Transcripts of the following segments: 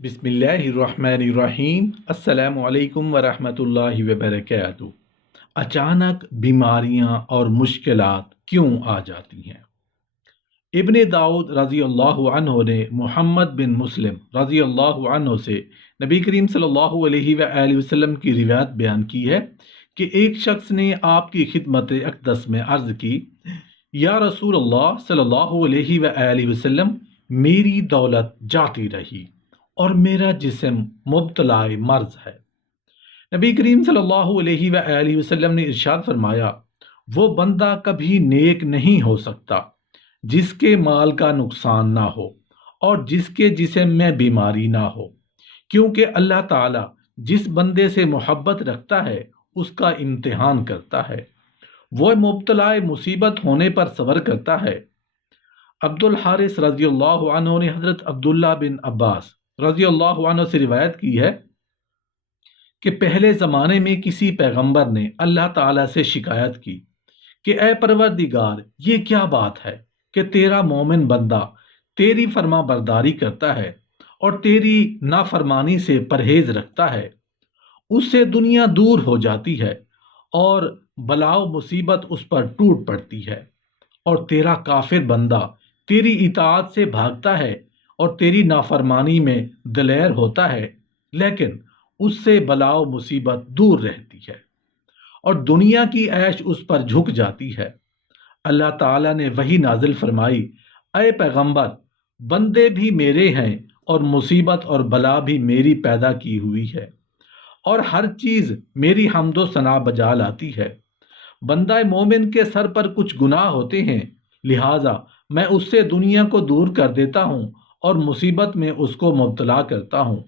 بسم اللہ الرحمن الرحیم السلام علیکم ورحمۃ اللہ وبرکاتہ۔ اچانک بیماریاں اور مشکلات کیوں آ جاتی ہیں؟ ابن داؤد رضی اللہ عنہ نے محمد بن مسلم رضی اللہ عنہ سے نبی کریم صلی اللہ علیہ وآلہ وسلم کی روایت بیان کی ہے کہ ایک شخص نے آپ کی خدمت اقدس میں عرض کی، یا رسول اللہ صلی اللہ علیہ وآلہ وسلم، میری دولت جاتی رہی اور میرا جسم مبتلا مرض ہے۔ نبی کریم صلی اللہ علیہ وآلہ وسلم نے ارشاد فرمایا، وہ بندہ کبھی نیک نہیں ہو سکتا جس کے مال کا نقصان نہ ہو اور جس کے جسم میں بیماری نہ ہو، کیونکہ اللہ تعالیٰ جس بندے سے محبت رکھتا ہے اس کا امتحان کرتا ہے، وہ مبتلا مصیبت ہونے پر صبر کرتا ہے۔ عبد الحارث رضی اللہ عنہ نے حضرت عبداللہ بن عباس رضی اللہ عنہ سے روایت کی ہے کہ پہلے زمانے میں کسی پیغمبر نے اللہ تعالیٰ سے شکایت کی کہ اے پروردگار، یہ کیا بات ہے کہ تیرا مومن بندہ تیری فرما برداری کرتا ہے اور تیری نافرمانی سے پرہیز رکھتا ہے، اس سے دنیا دور ہو جاتی ہے اور بلا و مصیبت اس پر ٹوٹ پڑتی ہے، اور تیرا کافر بندہ تیری اطاعت سے بھاگتا ہے اور تیری نافرمانی میں دلیر ہوتا ہے، لیکن اس سے بلا و مصیبت دور رہتی ہے اور دنیا کی عیش اس پر جھک جاتی ہے۔ اللہ تعالیٰ نے وحی نازل فرمائی، اے پیغمبر، بندے بھی میرے ہیں اور مصیبت اور بلا بھی میری پیدا کی ہوئی ہے، اور ہر چیز میری حمد و ثنا بجا لاتی ہے۔ بندہ مومن کے سر پر کچھ گناہ ہوتے ہیں، لہٰذا میں اس سے دنیا کو دور کر دیتا ہوں اور مصیبت میں اس کو مبتلا کرتا ہوں،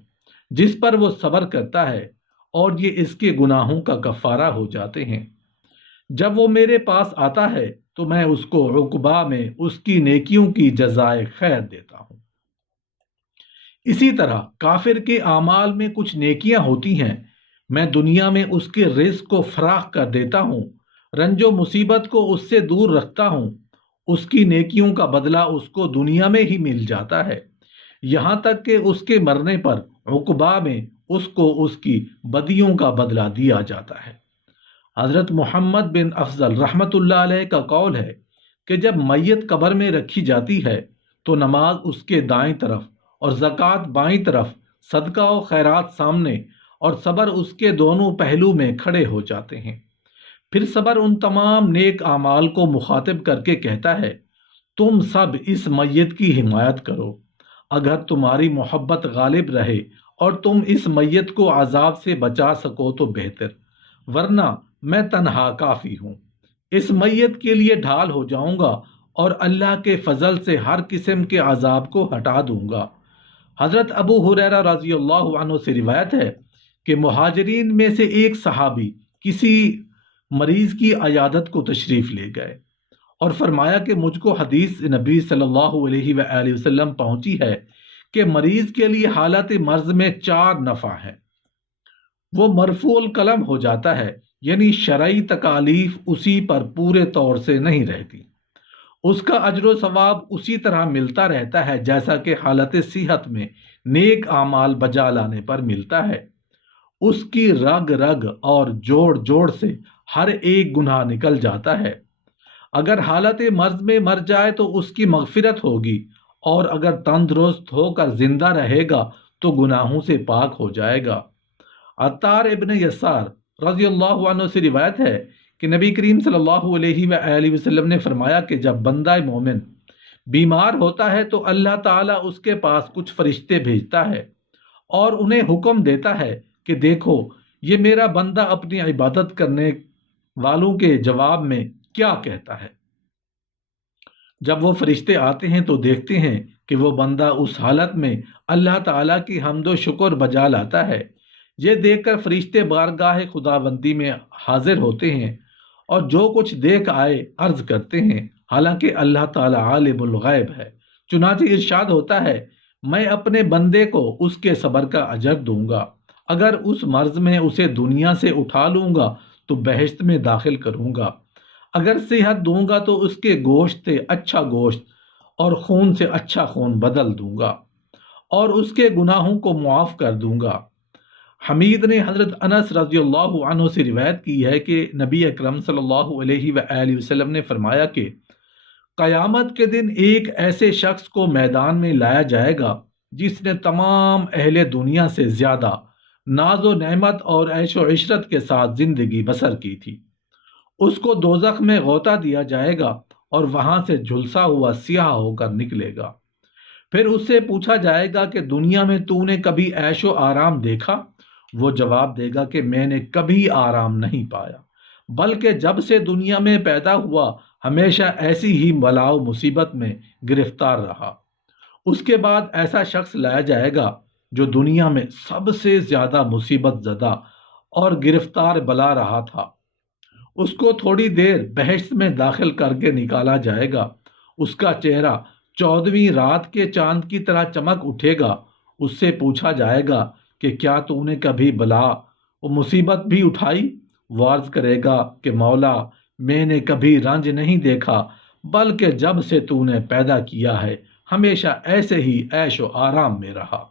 جس پر وہ صبر کرتا ہے، اور یہ اس کے گناہوں کا کفارہ ہو جاتے ہیں۔ جب وہ میرے پاس آتا ہے تو میں اس کو عقبہ میں اس کی نیکیوں کی جزائے خیر دیتا ہوں۔ اسی طرح کافر کے اعمال میں کچھ نیکیاں ہوتی ہیں، میں دنیا میں اس کے رزق کو فراخ کر دیتا ہوں، رنج و مصیبت کو اس سے دور رکھتا ہوں، اس کی نیکیوں کا بدلہ اس کو دنیا میں ہی مل جاتا ہے، یہاں تک کہ اس کے مرنے پر عقبہ میں اس کو اس کی بدیوں کا بدلہ دیا جاتا ہے۔ حضرت محمد بن افضل رحمۃ اللہ علیہ کا قول ہے کہ جب میت قبر میں رکھی جاتی ہے تو نماز اس کے دائیں طرف اور زکوٰۃ بائیں طرف، صدقہ و خیرات سامنے، اور صبر اس کے دونوں پہلو میں کھڑے ہو جاتے ہیں۔ پھر صبر ان تمام نیک اعمال کو مخاطب کر کے کہتا ہے، تم سب اس میت کی حمایت کرو، اگر تمہاری محبت غالب رہے اور تم اس میت کو عذاب سے بچا سکو تو بہتر، ورنہ میں تنہا کافی ہوں، اس میت کے لیے ڈھال ہو جاؤں گا اور اللہ کے فضل سے ہر قسم کے عذاب کو ہٹا دوں گا۔ حضرت ابو ہریرہ رضی اللہ عنہ سے روایت ہے کہ مہاجرین میں سے ایک صحابی کسی مریض کی عیادت کو تشریف لے گئے اور فرمایا کہ مجھ کو حدیث نبی صلی اللہ علیہ وآلہ وسلم پہنچی ہے کہ مریض کے لیے حالت مرض میں 4 نفع ہے، وہ مرفوع القلم ہو جاتا ہے، یعنی شرعی تکالیف اسی پر پورے طور سے نہیں رہتی، اس کا اجر و ثواب اسی طرح ملتا رہتا ہے جیسا کہ حالت صحت میں نیک اعمال بجا لانے پر ملتا ہے، اس کی رگ رگ اور جوڑ جوڑ سے ہر ایک گناہ نکل جاتا ہے، اگر حالت مرض میں مر جائے تو اس کی مغفرت ہوگی، اور اگر تندرست ہو کر زندہ رہے گا تو گناہوں سے پاک ہو جائے گا۔ عطار ابن یسار رضی اللہ عنہ سے روایت ہے کہ نبی کریم صلی اللہ علیہ وآلہ وسلم نے فرمایا کہ جب بندہ مومن بیمار ہوتا ہے تو اللہ تعالیٰ اس کے پاس کچھ فرشتے بھیجتا ہے اور انہیں حکم دیتا ہے کہ دیکھو یہ میرا بندہ اپنی عبادت کرنے والوں کے جواب میں کیا کہتا ہے۔ جب وہ فرشتے آتے ہیں تو دیکھتے ہیں کہ وہ بندہ اس حالت میں اللہ تعالیٰ کی حمد و شکر بجا لاتا ہے، یہ دیکھ کر فرشتے بارگاہ خداوندی میں حاضر ہوتے ہیں اور جو کچھ دیکھ آئے عرض کرتے ہیں، حالانکہ اللہ تعالیٰ عالم الغیب ہے۔ چنانچہ ارشاد ہوتا ہے، میں اپنے بندے کو اس کے صبر کا اجر دوں گا، اگر اس مرض میں اسے دنیا سے اٹھا لوں گا تو بہشت میں داخل کروں گا، اگر صحت دوں گا تو اس کے گوشت سے اچھا گوشت اور خون سے اچھا خون بدل دوں گا، اور اس کے گناہوں کو معاف کر دوں گا۔ حمید نے حضرت انس رضی اللہ عنہ سے روایت کی ہے کہ نبی اکرم صلی اللہ علیہ وآلہ وسلم نے فرمایا کہ قیامت کے دن ایک ایسے شخص کو میدان میں لایا جائے گا جس نے تمام اہل دنیا سے زیادہ ناز و نعمت اور عیش و عشرت کے ساتھ زندگی بسر کی تھی۔ اس کو دوزخ میں غوطہ دیا جائے گا اور وہاں سے جھلسا ہوا سیاہ ہو کر نکلے گا۔ پھر اس سے پوچھا جائے گا کہ دنیا میں تو نے کبھی عیش و آرام دیکھا؟ وہ جواب دے گا کہ میں نے کبھی آرام نہیں پایا، بلکہ جب سے دنیا میں پیدا ہوا ہمیشہ ایسی ہی بلا و مصیبت میں گرفتار رہا۔ اس کے بعد ایسا شخص لایا جائے گا جو دنیا میں سب سے زیادہ مصیبت زدہ اور گرفتار بلا رہا تھا۔ اس کو تھوڑی دیر بہشت میں داخل کر کے نکالا جائے گا۔ اس کا چہرہ 14ویں رات کے چاند کی طرح چمک اٹھے گا۔ اس سے پوچھا جائے گا کہ کیا تو نے کبھی بلا و مصیبت بھی اٹھائی؟ وہ عرض کرے گا کہ مولا، میں نے کبھی رنج نہیں دیکھا، بلکہ جب سے تو نے پیدا کیا ہے ہمیشہ ایسے ہی عیش و آرام میں رہا۔